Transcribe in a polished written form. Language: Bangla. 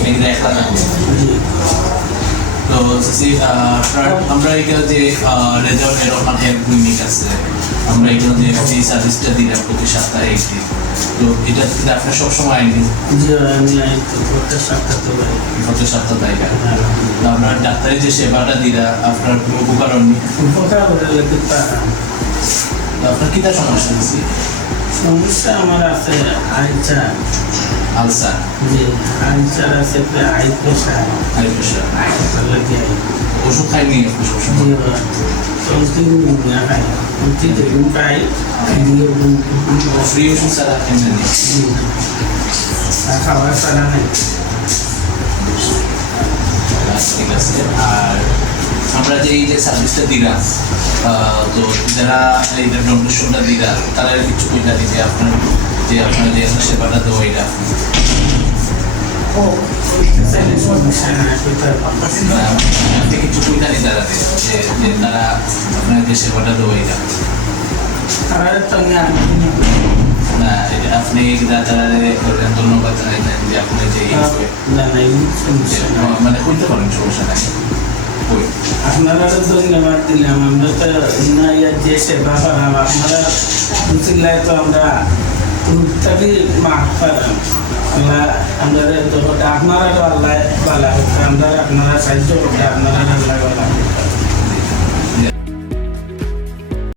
এখানে একটা না তো আমরা এখানে যে রেজাল্টের রহমান হেলথ ক্লিনিক আছে আমরা এখানে যে ফ্রি সার্ভিসটা দিলাম প্রতি সপ্তাহে একদিন তো এটা কিন্তু আপনার সবসময় আইনি প্রত্যেক সপ্তাহ তাই তো আপনার ডাক্তারের যে সেবাটা দিলা আপনার কোনো উপকার আপনার কিটা সমস্যা হয়েছে সমস্যা আমার আছে আলসার জি আলসার আছে হাই প্রেশার ওষুধ খাইনি ফ্রি ওষুধ ছাড়া খাওয়া ছাড়া নাই ঠিক আছে আর আমরা যে এই যে সার্ভিসটা দিলাম তো যারা এই ডোনেশনটা দিলাম তারা কিছু কইটা দিতে আপনার যে সেবাটা দেওয়া এটা আপনি কিছু কইটা দিতে যে তারা আপনার যে সেবাটা দেওয়া এটা না এটা আপনি ধন্যবাদ জানাইতেন যে আপনি যে মানে কইতে পারেন সমস্যা নাই আপনারা ধন্যবাদ দিলাম আমরা তো যে সেবা করাম আপনারা বুঝিলাই তো আমরা প্রত্যেকই মাঠ পারাম আল্লাহ আমাদের তো আপনারা আল্লাহ ভালো আমরা আপনারা সাহায্য করতে আপনারা আল্লাহ ভালো